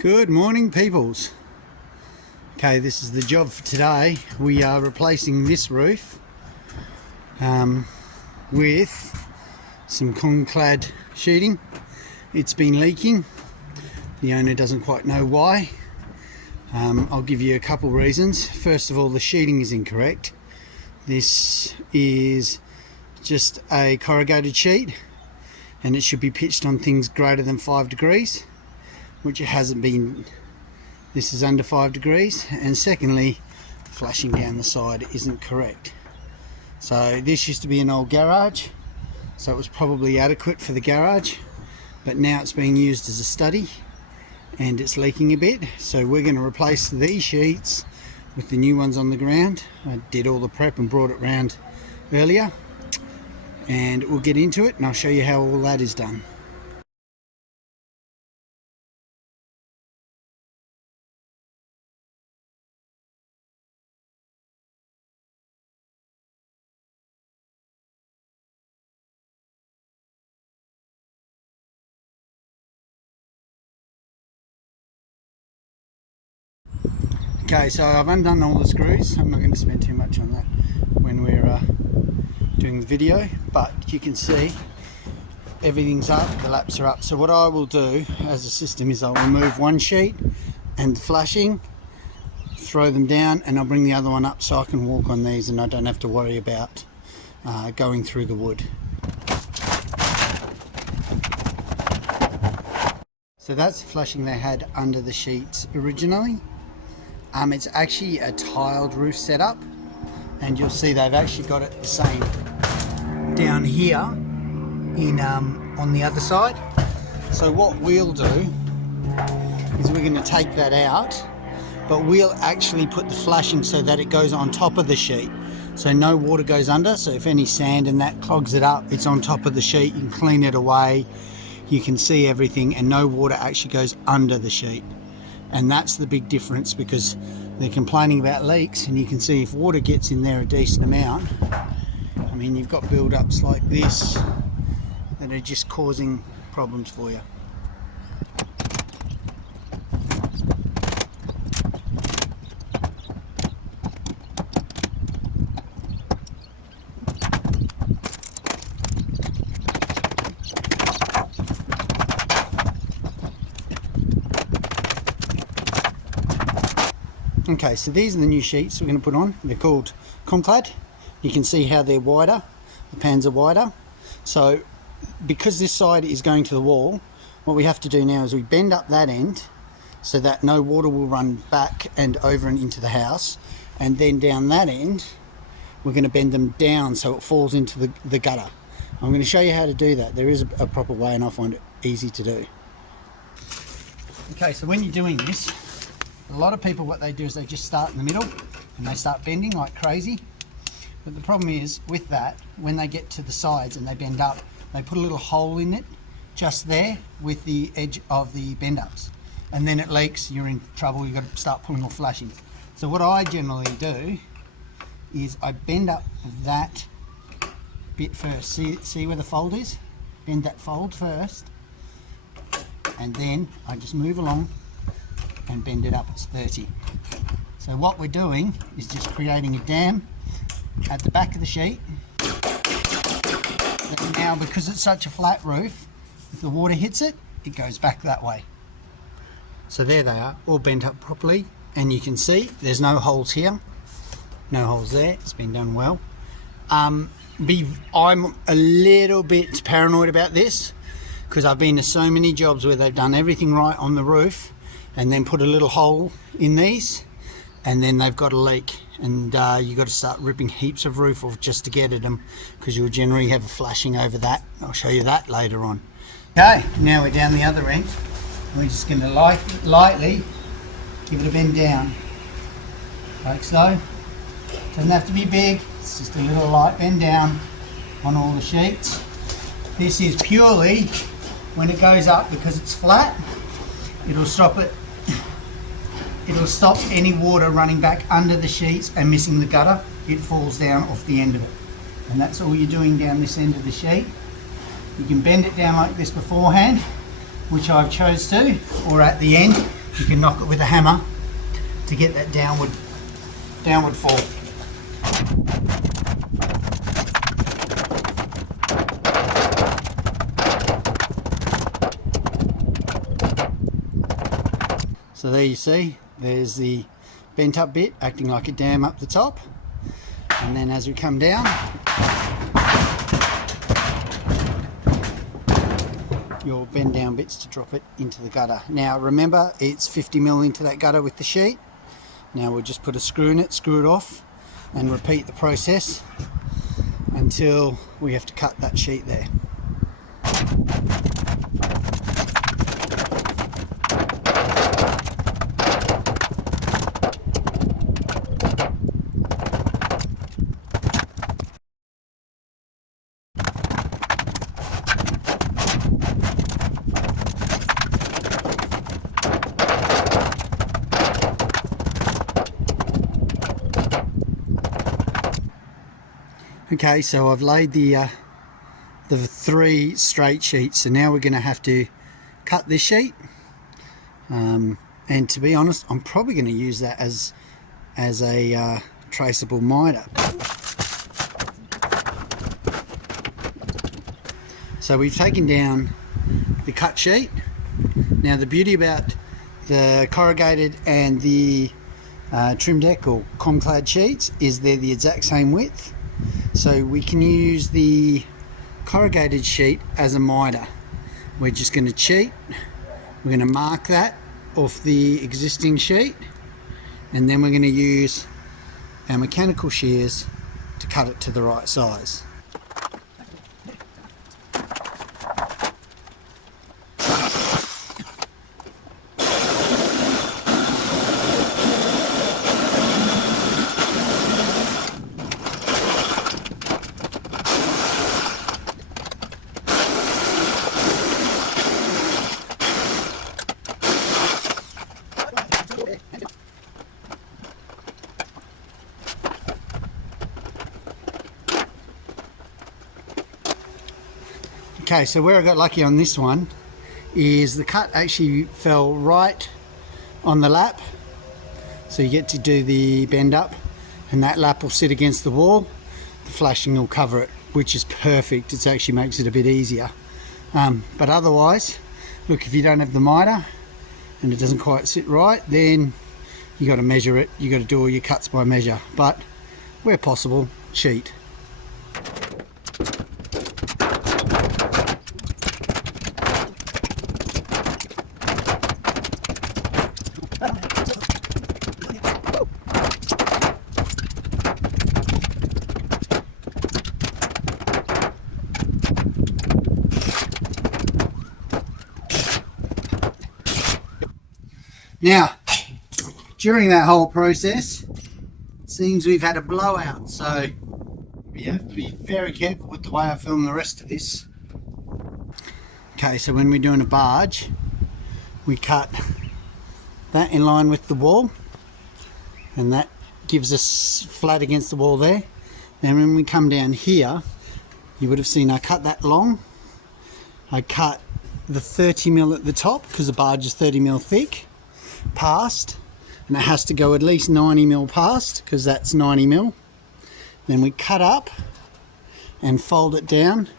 Good morning, peoples. Okay, this is the job for today. We are replacing this roof with some Comclad sheeting. It's been leaking. The owner doesn't quite know why. I'll give you a couple reasons. First of all, the sheeting is incorrect. This is just a corrugated sheet and it should be pitched on things greater than 5 degrees, which it hasn't been. This is under 5 degrees. And secondly, flashing down the side isn't correct. So this used to be an old garage, so it was probably adequate for the garage, but now it's being used as a study and it's leaking a bit. So we're going to replace these sheets with the new ones on the ground. I did all the prep and brought it round earlier, and we'll get into it and I'll show you how all that is done. Okay, so I've undone all the screws. I'm not going to spend too much on that when we're doing the video, but you can see everything's up, the laps are up. So what I will do as a system is I'll remove one sheet and the flashing, throw them down, and I'll bring the other one up so I can walk on these and I don't have to worry about going through the wood. So that's the flashing they had under the sheets originally. It's actually a tiled roof setup, and you'll see they've actually got it the same down here in on the other side. So what we'll do is we're going to take that out, but we'll actually put the flashing so that it goes on top of the sheet, so no water goes under. So if any sand and that clogs it up, it's on top of the sheet. You can clean it away, you can see everything, and no water actually goes under the sheet. And that's the big difference, because they're complaining about leaks, and you can see if water gets in there a decent amount, I mean, you've got build-ups like this that are just causing problems for you. Okay, so these are the new sheets we're going to put on. They're called Comclad. You can see how they're wider, the pans are wider. So because this side is going to the wall, what we have to do now is we bend up that end so that no water will run back and over and into the house. And then down that end, we're going to bend them down so it falls into the gutter. I'm going to show you how to do that. There is a proper way, and I find it easy to do. Okay, so when you're doing this, a lot of people, what they do is they just start in the middle and they start bending like crazy. But the problem is with that, when they get to the sides and they bend up, they put a little hole in it just there with the edge of the bend ups, and then it leaks. You're in trouble. You've got to start pulling off flashings. So what I generally do is I bend up that bit first. See where the fold is? Bend that fold first, and then I just move along and bend it up. It's 30. So what we're doing is just creating a dam at the back of the sheet. And now, because it's such a flat roof, if the water hits it, it goes back that way. So there they are, all bent up properly, and you can see there's no holes here, no holes there. It's been done well. I'm a little bit paranoid about this, because I've been to so many jobs where they've done everything right on the roof and then put a little hole in these, and then they've got a leak, and you've got to start ripping heaps of roof off just to get at them, because you'll generally have a flashing over that. I'll show you that later on. Okay, now we're down the other end. We're just going to lightly give it a bend down, like so. Doesn't have to be big, it's just a little light bend down on all the sheets. This is purely when it goes up, because it's flat, it'll stop it. It'll stop any water running back under the sheets and missing the gutter. It falls down off the end of it. And that's all you're doing down this end of the sheet. You can bend it down like this beforehand, which I've chose to, or at the end, you can knock it with a hammer to get that downward fall. So there you see, there's the bent up bit acting like a dam up the top, and then as we come down, your bend down bits to drop it into the gutter. Now remember, it's 50mm into that gutter with the sheet. Now we'll just put a screw in it, screw it off, and repeat the process until we have to cut that sheet there. Okay, so I've laid the 3 straight sheets, so now we're going to have to cut this sheet, and to be honest, I'm probably going to use that as a traceable miter. So we've taken down the cut sheet. Now the beauty about the corrugated and the Trimdeck or Comclad sheets is they're the exact same width. So we can use the corrugated sheet as a miter. We're just going to cheat. We're going to mark that off the existing sheet, and then we're going to use our mechanical shears to cut it to the right size. Okay, so where I got lucky on this one is the cut actually fell right on the lap, so you get to do the bend up and that lap will sit against the wall, the flashing will cover it, which is perfect. It actually makes it a bit easier, but otherwise, look, if you don't have the miter and it doesn't quite sit right, then you got to measure it, you got to do all your cuts by measure, but where possible, cheat. Now, during that whole process, it seems we've had a blowout, so we have to be very careful with the way I film the rest of this. Okay, so when we're doing a barge, we cut that in line with the wall, and that gives us flat against the wall there. Then when we come down here, you would have seen I cut that long. I cut the 30mm at the top because the barge is 30mm thick past, and it has to go at least 90mm past because that's 90mm. Then we cut up and fold it down,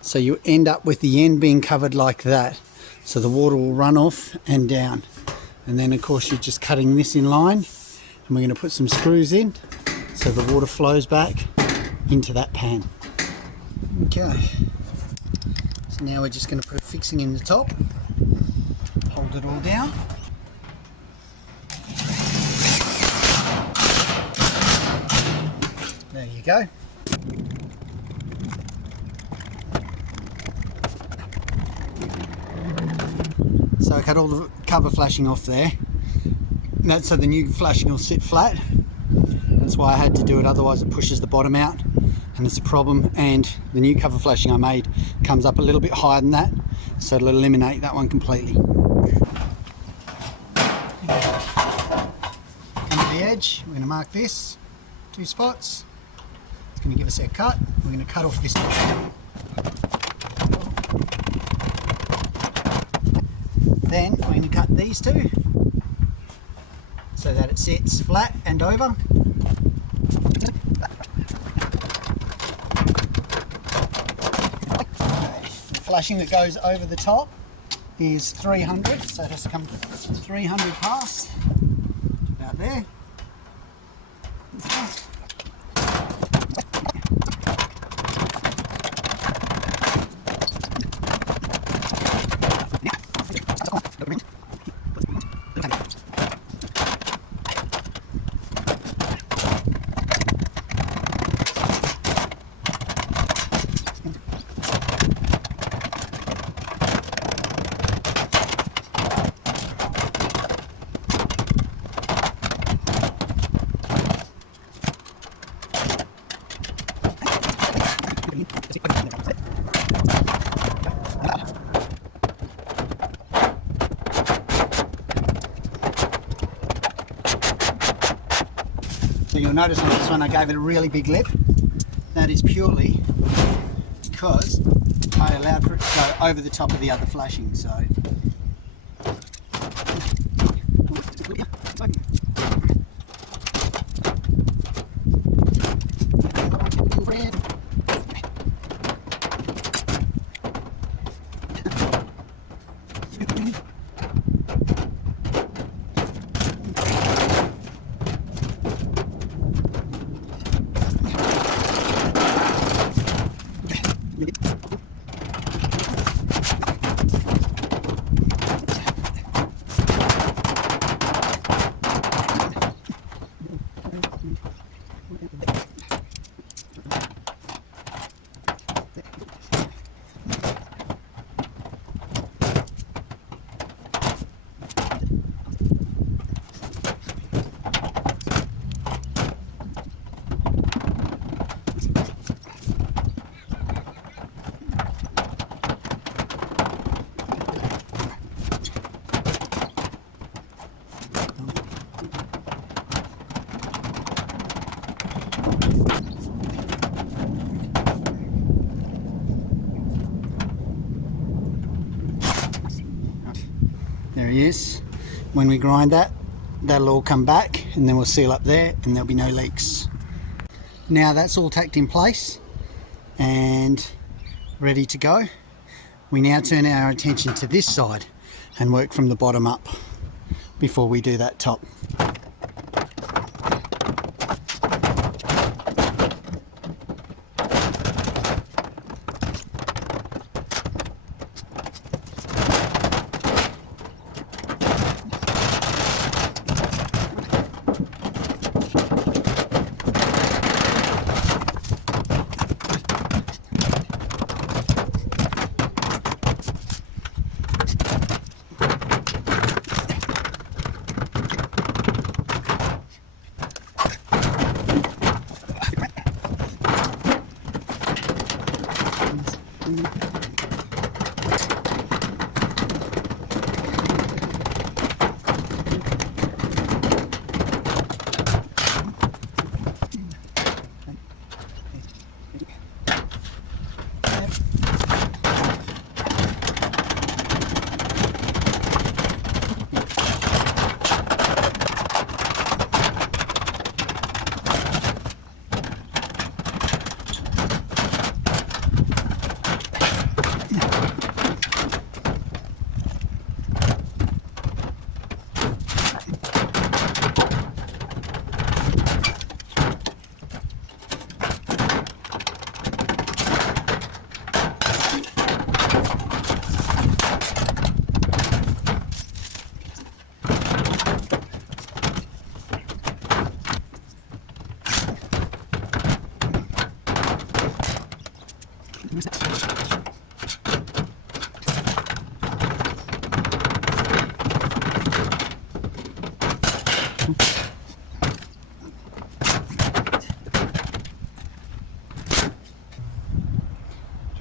so you end up with the end being covered like that, so the water will run off and down. And then of course you're just cutting this in line, and we're going to put some screws in so the water flows back into that pan. Okay, so now we're just going to put a fixing in the top, hold it all down. There you go. So I cut all the cover flashing off there. That's so the new flashing will sit flat. That's why I had to do it, otherwise it pushes the bottom out and it's a problem. And the new cover flashing I made comes up a little bit higher than that, so it'll eliminate that one completely. Come to the edge, we're going to mark this, 2 spots. It's going to give us our cut. We're going to cut off this bit. Then we're going to cut these 2 so that it sits flat and over. The flashing that goes over the top is 300, so it has to come 300 past, about there. So you'll notice on this one I gave it a really big lip. That is purely because I allowed for it to go over the top of the other flashing. So there he is. When we grind that, that'll all come back and then we'll seal up there and there'll be no leaks. Now that's all tacked in place and ready to go. We now turn our attention to this side and work from the bottom up before we do that top.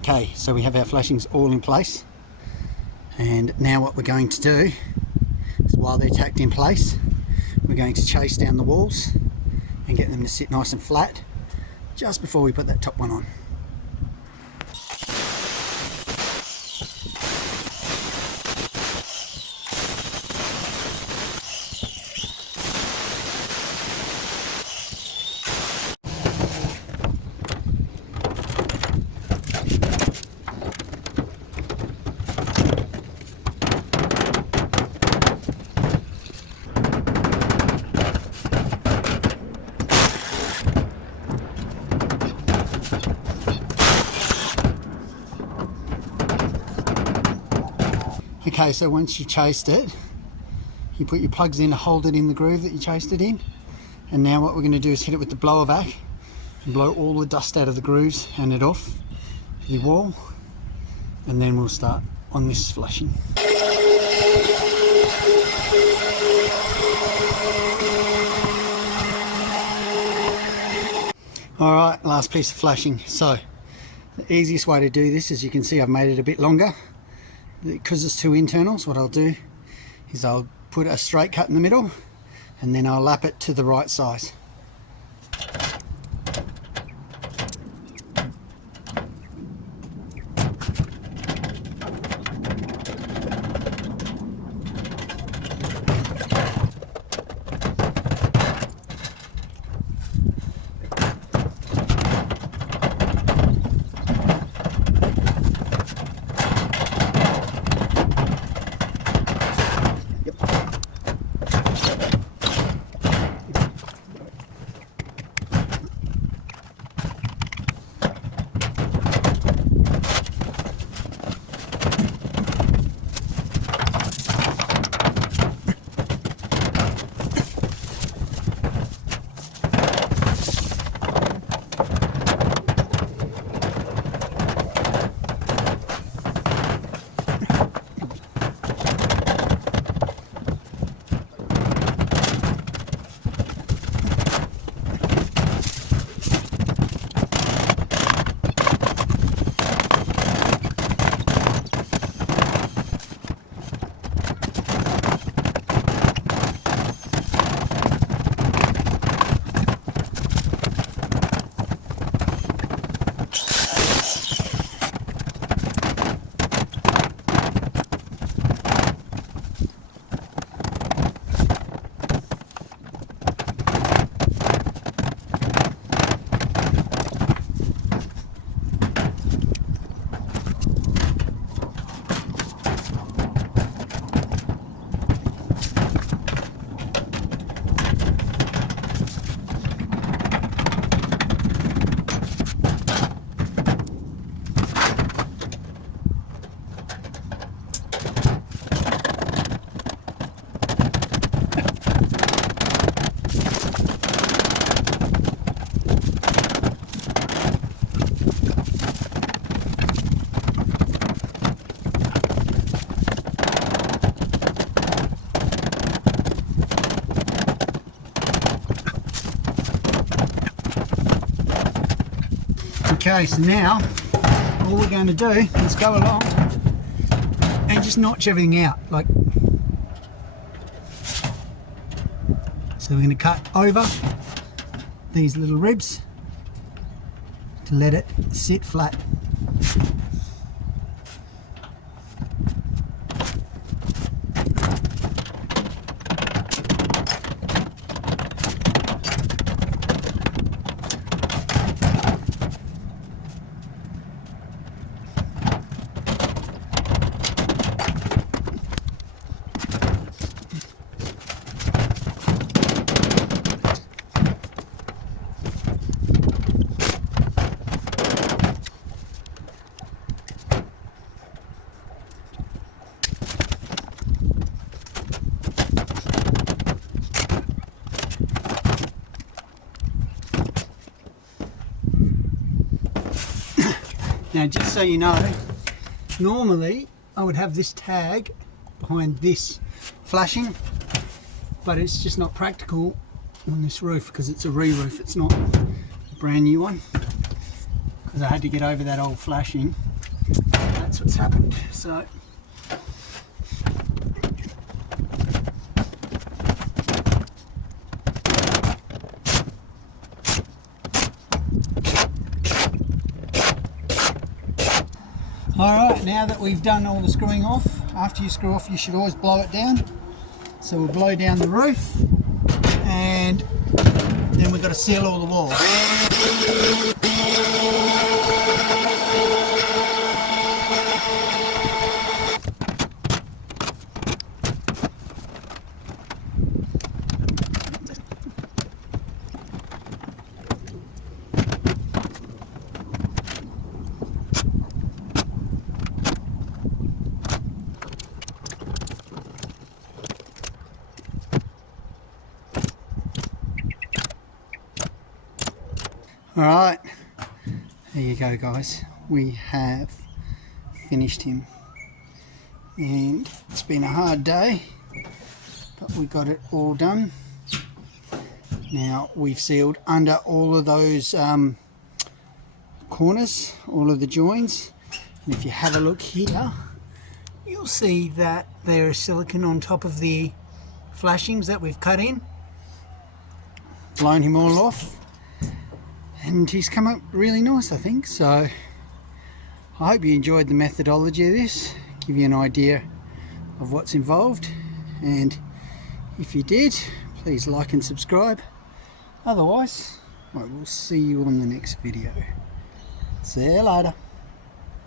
Okay, so we have our flashings all in place, and now what we're going to do is, while they're tacked in place, we're going to chase down the walls and get them to sit nice and flat just before we put that top one on. Okay, so once you chased it, you put your plugs in to hold it in the groove that you chased it in. And now what we're going to do is hit it with the blower vac and blow all the dust out of the grooves and it off the wall. And then we'll start on this flushing. Alright, last piece of flashing. So the easiest way to do this, as you can see, I've made it a bit longer because it's two internals. What I'll do is I'll put a straight cut in the middle and then I'll lap it to the right size. Okay, so now all we're going to do is go along and just notch everything out, like so. We're going to cut over these little ribs to let it sit flat. Now, just so you know, normally I would have this tag behind this flashing, but it's just not practical on this roof because it's a re-roof, it's not a brand new one, because I had to get over that old flashing. That's what's happened. So alright, now that we've done all the screwing off, after you screw off you should always blow it down. So we'll blow down the roof and then we've got to seal all the walls. Alright, there you go guys, we have finished him, and it's been a hard day, but we got it all done. Now we've sealed under all of those corners, all of the joins, and if you have a look here, you'll see that there is silicone on top of the flashings that we've cut in. Blown him all off, and he's come up really nice, I think. So I hope you enjoyed the methodology of this, give you an idea of what's involved, and if you did, please like and subscribe. Otherwise, I will see you on the next video. See you later.